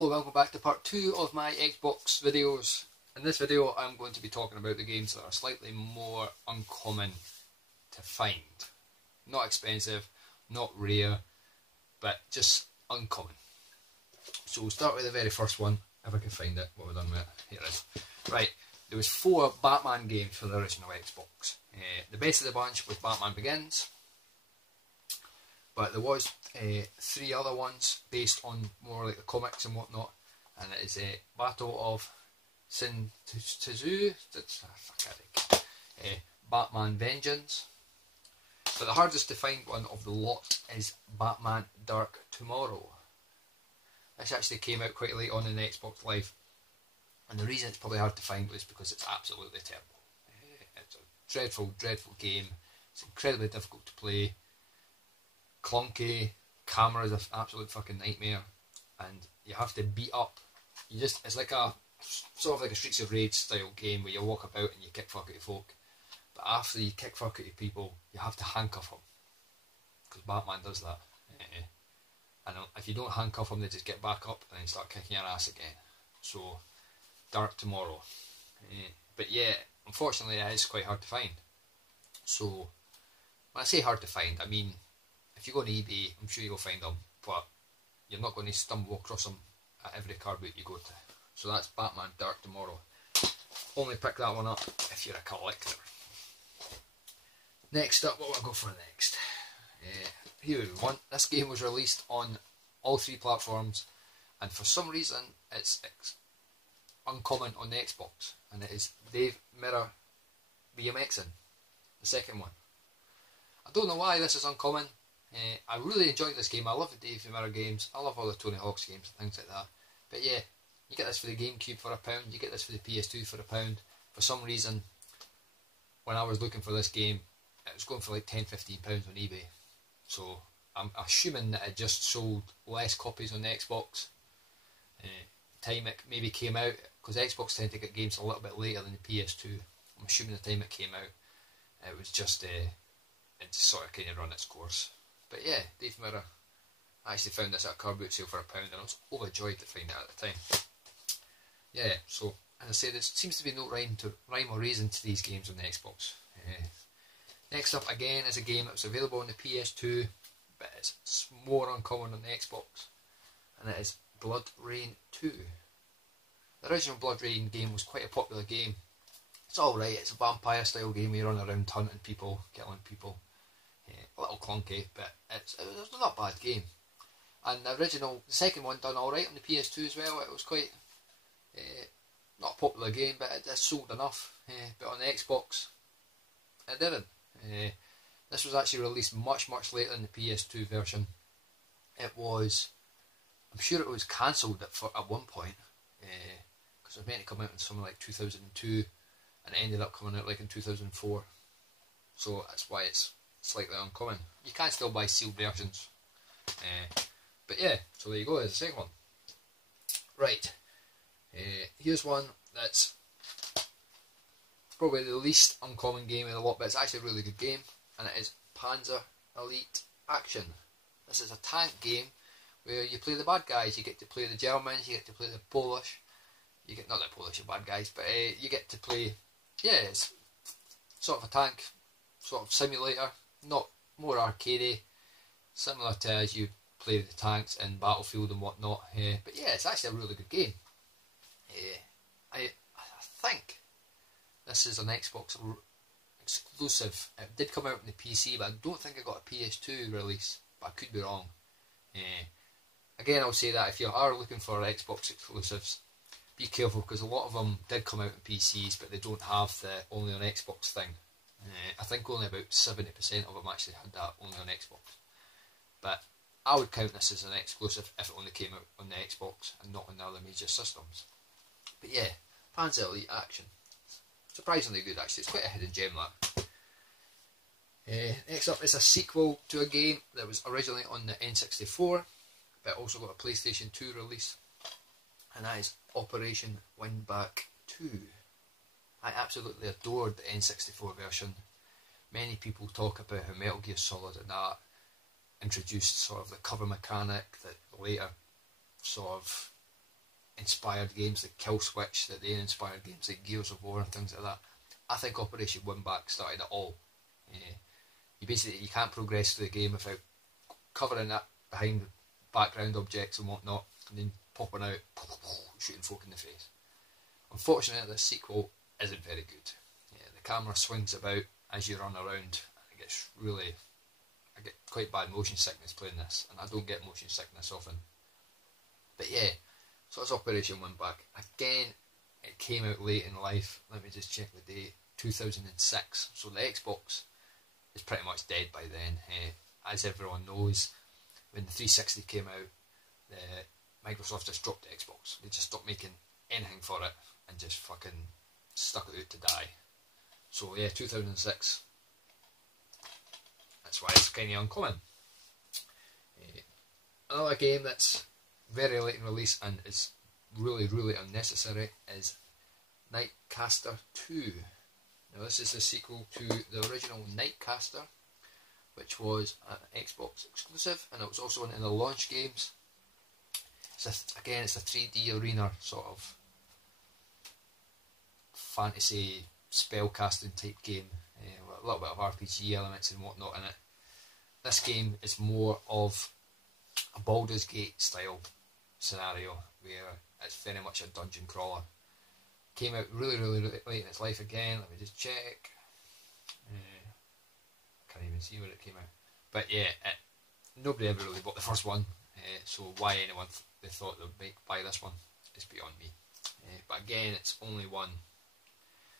Hello, welcome back to part 2 of my Xbox videos. In this video I'm going to be talking about the games that are slightly more uncommon to find. Not expensive, not rare, but just uncommon. So we'll start with the very first one, if I can find it, what we've done with it. Here it is. Right, there was 4 Batman games for the original Xbox. The best of the bunch was Batman Begins, but there was 3 other ones based on more like the comics and whatnot, and it is Battle of Sin Tzu, Batman Vengeance. But the hardest to find one of the lot is Batman Dark Tomorrow. This actually came out quite late on in Xbox Live, and the reason it's probably hard to find was because it's absolutely terrible. It's a dreadful, dreadful game. It's incredibly difficult to play, clunky, camera is an absolute fucking nightmare, and you have to beat up. It's like a sort of like a Streets of Rage style game where you walk about and you kick fuck at folk. But after you kick fuck at people, you have to handcuff them, because Batman does that. And if you don't handcuff them, they just get back up and then start kicking your ass again. So, Dark Tomorrow. But yeah, unfortunately it is quite hard to find. So, when I say hard to find, I mean, if you go on eBay, I'm sure you'll find them, but you're not going to stumble across them at every car boot you go to. So that's Batman Dark Tomorrow. Only pick that one up if you're a collector. Next up, what will I go for next? Here we go. This game was released on all 3 platforms, and for some reason it's uncommon on the Xbox, and it is Dave Mirra BMXing, the second one. I don't know why this is uncommon. I really enjoyed this game. I love the Dave Mirra games. I love all the Tony Hawk's games and things like that. But yeah, you get this for the GameCube for £1, you get this for the PS2 for £1. For some reason, when I was looking for this game, it was going for like £10-15 on eBay. So I'm assuming that it just sold less copies on the Xbox. Time it maybe came out, because Xbox tend to get games a little bit later than the PS2. I'm assuming the time it came out, it was just it sort of kind of run its course. But yeah, Dave Mirra. I actually found this at a car boot sale for £1, and I was overjoyed to find it at the time. Yeah, so as I say, there seems to be no rhyme or reason to these games on the Xbox. Next up again is a game that was available on the PS2, but it's more uncommon on the Xbox, and it is Blood Rain 2. The original Blood Rain game was quite a popular game. It's alright, it's a vampire style game where you run around hunting people, killing people. A little clunky, but it's not a bad game. And the second one done alright on the PS2 as well. It was quite, not a popular game, but it sold enough. But on the Xbox, it didn't. This was actually released much later than the PS2 version. I'm sure it was cancelled at one point, because it was meant to come out in something like 2002, and it ended up coming out like in 2004. So that's why it's slightly uncommon. You can still buy sealed versions. But yeah, so there you go, there's the second one. Right, here's one that's probably the least uncommon game in the lot, but it's actually a really good game, and it is Panzer Elite Action. This is a tank game where you play the bad guys. You get to play the Germans, you get to play the Polish, not the Polish are bad guys, but you get to play, yeah, it's sort of a tank sort of simulator, not more arcadey, similar to as you play the tanks in Battlefield and whatnot. But yeah, it's actually a really good game. I think this is an Xbox exclusive. It did come out on the PC, but I don't think it got a PS2 release, but I could be wrong. Again, I'll say that if you are looking for Xbox exclusives, be careful, because a lot of them did come out on PCs, but they don't have the only on Xbox thing. I think only about 70% of them actually had that only on Xbox. But I would count this as an exclusive if it only came out on the Xbox and not on the other major systems. But yeah, Panzer Elite Action. Surprisingly good actually, it's quite a hidden gem that. Next up is a sequel to a game that was originally on the N64, but also got a PlayStation 2 release, and that is Operation Windback 2. I absolutely adored the N64 version. Many people talk about how Metal Gear Solid and that introduced sort of the cover mechanic that later sort of inspired games like Kill Switch, that then inspired games like Gears of War and things like that. I think Operation Windback started it all. You can't progress through the game without covering that behind background objects and whatnot, and then popping out, shooting folk in the face. Unfortunately, this sequel isn't very good. The camera swings about as you run around, and I get quite bad motion sickness playing this, and I don't get motion sickness often. But yeah, so it's Operation Windback. Again, it came out late in life. Let me just check the date. 2006. So the Xbox is pretty much dead by then. As everyone knows, when the 360 came out, Microsoft just dropped the Xbox. They just stopped making anything for it and just fucking stuck it out to die. So yeah, 2006. That's why it's kind of uncommon. Another game that's very late in release and is really, really unnecessary is Nightcaster 2. Now this is the sequel to the original Nightcaster, which was an Xbox exclusive, and it was also one of the launch games. It's a 3D arena sort of fantasy spellcasting type game, with a little bit of RPG elements and whatnot in it. This game is more of a Baldur's Gate style scenario, where it's very much a dungeon crawler. Came out really, really, really late in its life again. Let me just check. I can't even see where it came out. But yeah, nobody ever really bought the first one, so why anyone they thought they would buy this one is beyond me. But again, it's only one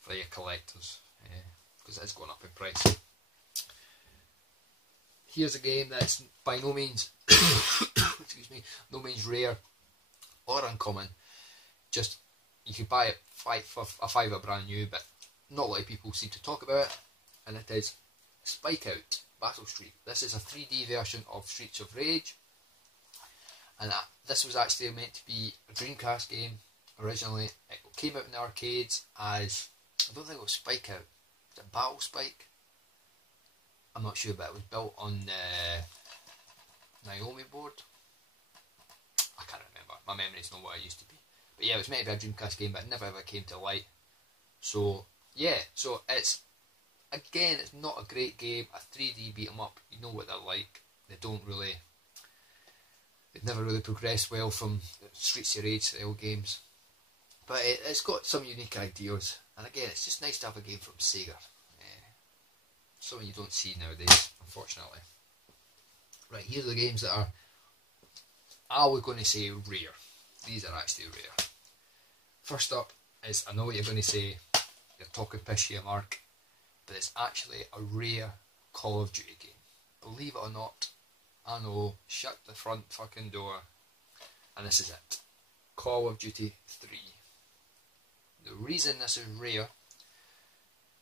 for your collectors, because it is going up in price. Here's a game that's by no means excuse me, no means rare or uncommon. Just you could buy it for a £5 brand new, but not a lot of people seem to talk about it, and it is Spike Out Battle Street. This is a 3D version of Streets of Rage, and this was actually meant to be a Dreamcast game originally. It came out in the arcades as, I don't think it was Spike Out, was it Battle Spike? I'm not sure, but it was built on the Naomi board. I can't remember, my memory's not what it used to be. But yeah, it was meant to be a Dreamcast game, but it never ever came to light. So yeah, so it's not a great game, a 3D beat 'em up. You know what they're like. They've never really progressed well from Streets of Rage style games. But it's got some unique ideas, and again, it's just nice to have a game from Sega. Something you don't see nowadays, unfortunately. Right, here are the games that are we going to say rare. These are actually rare. First up is, I know what you're going to say, you're talking piss here, Mark, but it's actually a rare Call of Duty game. Believe it or not, I know, shut the front fucking door, and this is it. Call of Duty 3. The reason this is rare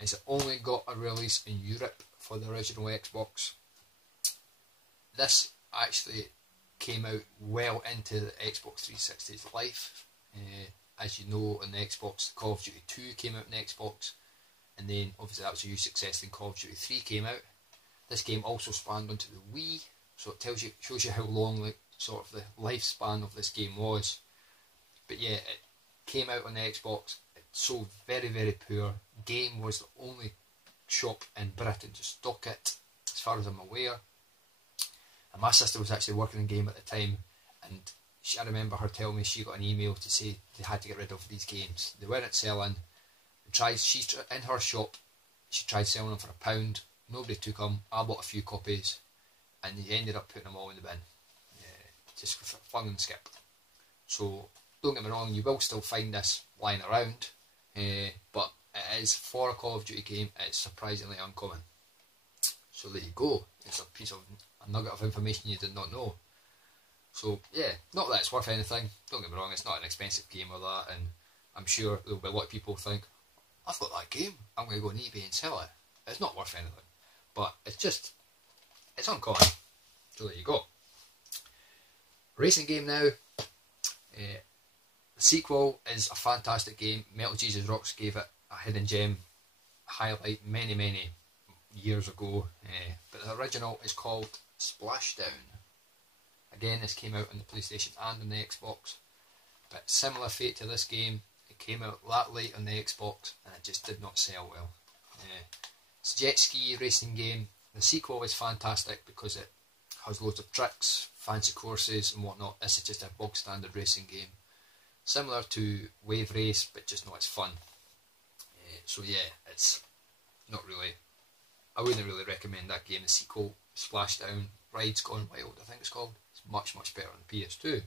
is it only got a release in Europe for the original Xbox. This actually came out well into the Xbox 360's life. As you know, on the Xbox, Call of Duty 2 came out on the Xbox, and then obviously that was a huge success, and Call of Duty 3 came out. This game also spanned onto the Wii, so it shows you how long the lifespan of this game was. But yeah, it came out on the Xbox. It sold very, very poor. Game was the only shop in Britain to stock it, as far as I'm aware. And my sister was actually working in game at the time, and I remember her telling me she got an email to say they had to get rid of these games. They weren't selling. In her shop, she tried selling them for £1. Nobody took them. I bought a few copies, and they ended up putting them all in the bin, just for fun and skip. So don't get me wrong, you will still find this lying around, but it is, for a Call of Duty game, it's surprisingly uncommon. So there you go. It's a nugget of information you did not know. So yeah, not that it's worth anything, don't get me wrong, it's not an expensive game or that, and I'm sure there'll be a lot of people who think, I've got that game, I'm going to go on eBay and sell it. It's not worth anything, but it's uncommon. So there you go. Racing game now. The sequel is a fantastic game. Metal Jesus Rocks gave it a hidden gem highlight many, many years ago, but the original is called Splashdown. Again, this came out on the PlayStation and on the Xbox, But similar fate to this game, it came out that late on the Xbox and it just did not sell well. It's a jet ski racing game. The sequel is fantastic because it has loads of tricks, fancy courses and whatnot. This is just a bog standard racing game. Similar to Wave Race, but just not as fun. So yeah, it's not really, I wouldn't really recommend that game. The sequel, Splashdown, Rides Gone Wild, I think it's called. It's much, much better on the PS2.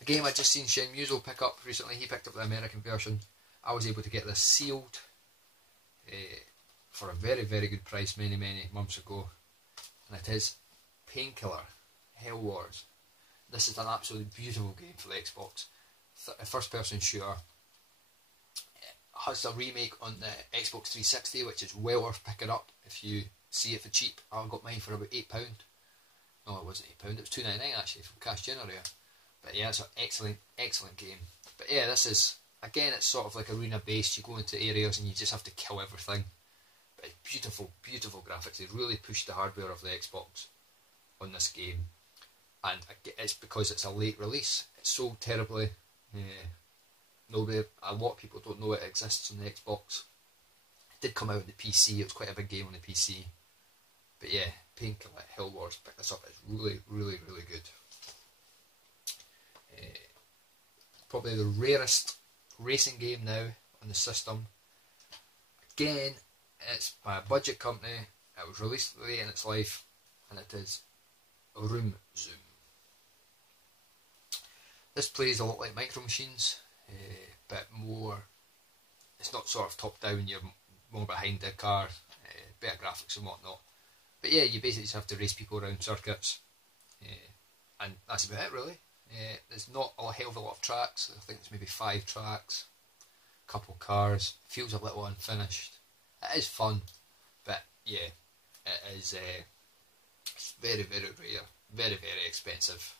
A game I just seen Shenmue pick up recently. He picked up the American version. I was able to get this sealed for a very, very good price many, many months ago. And it is Painkiller Hell Wars. This is an absolutely beautiful game for the Xbox. A first person shooter. It has a remake on the Xbox 360, which is well worth picking up if you see it for cheap. I got mine for about £8. No, it wasn't £8, it was £2.99 actually from Cash Generator. But yeah, it's an excellent, excellent game. But yeah, this is, again, it's sort of like arena based. You go into areas and you just have to kill everything. But it's beautiful, beautiful graphics. They really pushed the hardware of the Xbox on this game. And it's because it's a late release. It sold terribly. A lot of people don't know it exists on the Xbox. It did come out on the PC. It was quite a big game on the PC. But yeah, Painkiller Hell Wars, pick this up. It's really, really, really good. Probably the rarest racing game now on the system. Again, it's by a budget company. It was released late in its life, and it is Room Zoom. This plays a lot like Micro Machines, but more. It's not sort of top down. You're more behind the car, better graphics and whatnot. But yeah, you basically just have to race people around circuits, and that's about it really. There's not a hell of a lot of tracks. I think there's maybe 5 tracks, a couple cars. Feels a little unfinished. It is fun, but yeah, it is it's very, very rare, very, very expensive,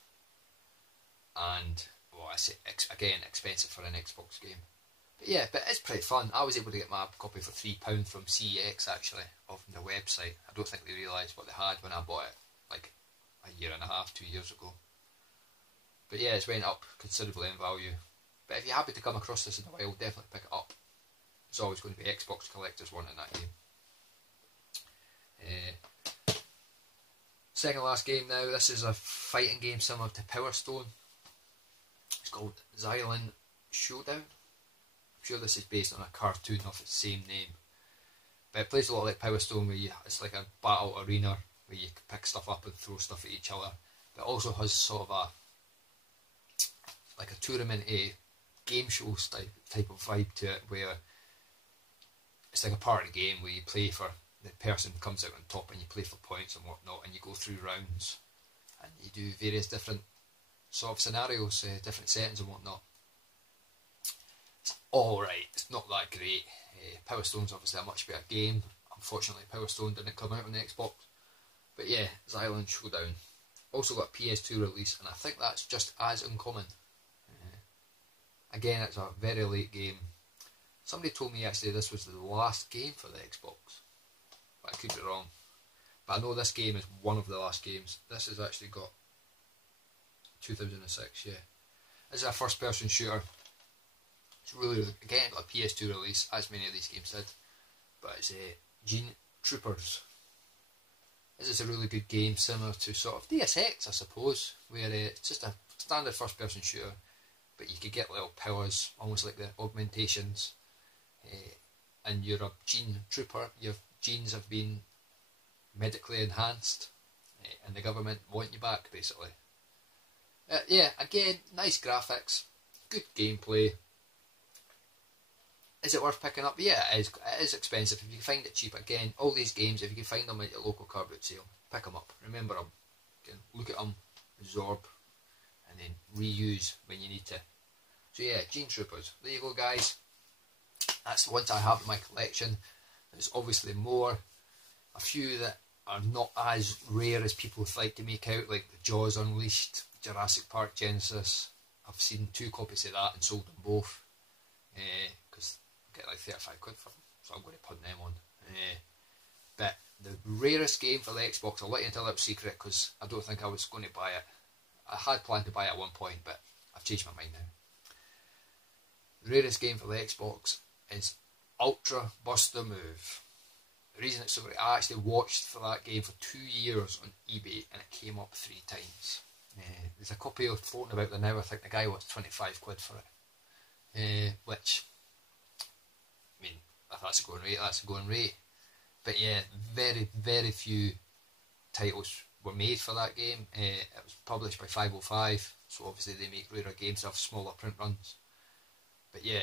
and well, I say again expensive for an Xbox game. But yeah, but it's pretty fun. I was able to get my copy for £3 from CEX actually, off their website. I don't think they realised what they had when I bought it, like a year and a half, 2 years ago. But yeah, it's went up considerably in value. But if you're happy to come across this in a while, definitely pick it up. There's always going to be Xbox collectors wanting that game. Second last game now. This is a fighting game similar to Power Stone. It's called Xylem Showdown. I'm sure this is based on a cartoon of its same name. But it plays a lot like Power Stone, where it's like a battle arena where you pick stuff up and throw stuff at each other. But it also has sort of like a tournament game show type of vibe to it, where it's like a party game where you play for the person who comes out on top and you play for points and whatnot, and you go through rounds and you do various different sort of scenarios, different settings and whatnot. It's alright, it's not that great. Power Stone's obviously a much better game. Unfortunately, Power Stone didn't come out on the Xbox. But yeah, Xylem Showdown. Also got a PS2 release, and I think that's just as uncommon. Again, it's a very late game. Somebody told me actually this was the last game for the Xbox, but I could be wrong. But I know this game is one of the last games. This has actually got 2006, yeah. This is a first person shooter. It's really, really, again, got a PS2 release, as many of these games did. But it's Gene Troopers. This is a really good game, similar to sort of Deus Ex, I suppose, where it's just a standard first person shooter, but you could get little powers, almost like the augmentations. And you're a gene trooper. Your genes have been medically enhanced, and the government want you back, basically. Yeah, again, nice graphics, good gameplay. Is it worth picking up? Yeah, it is expensive. If you can find it cheap, again, all these games, if you can find them at your local car boot sale, pick them up. Remember them. You can look at them, absorb, and then reuse when you need to. So yeah, Gene Troopers. There you go, guys. That's the ones I have in my collection. There's obviously more. A few that are not as rare as people like to make out, like the Jaws Unleashed, Jurassic Park Genesis. I've seen 2 copies of that and sold them both. Because I get like 35 quid for them, so I'm going to put them on. But the rarest game for the Xbox, I'll let you until it's secret because I don't think I was going to buy it. I had planned to buy it at one point, but I've changed my mind now. The rarest game for the Xbox is Ultra Buster Move. The reason it's so great, I actually watched for that game for 2 years on eBay and it came up 3 times. There's a copy of floating about there now. I think the guy wants 25 quid for it. Which, I mean, if that's a going rate, that's a going rate. But yeah, very, very few titles were made for that game. It was published by 505, so obviously they make rarer games, have smaller print runs. But yeah,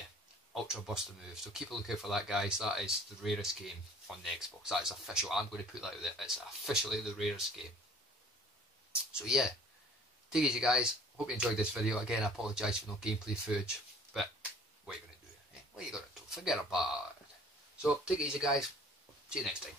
Ultra Buster Move. So keep a lookout for that, guys. That is the rarest game on the Xbox. That is official. I'm going to put that out there. It's officially the rarest game. So yeah, take it easy, guys. Hope you enjoyed this video. Again, I apologise for no gameplay footage, but what are you going to do? What are you going to do? Forget about it. So take it easy, guys. See you next time.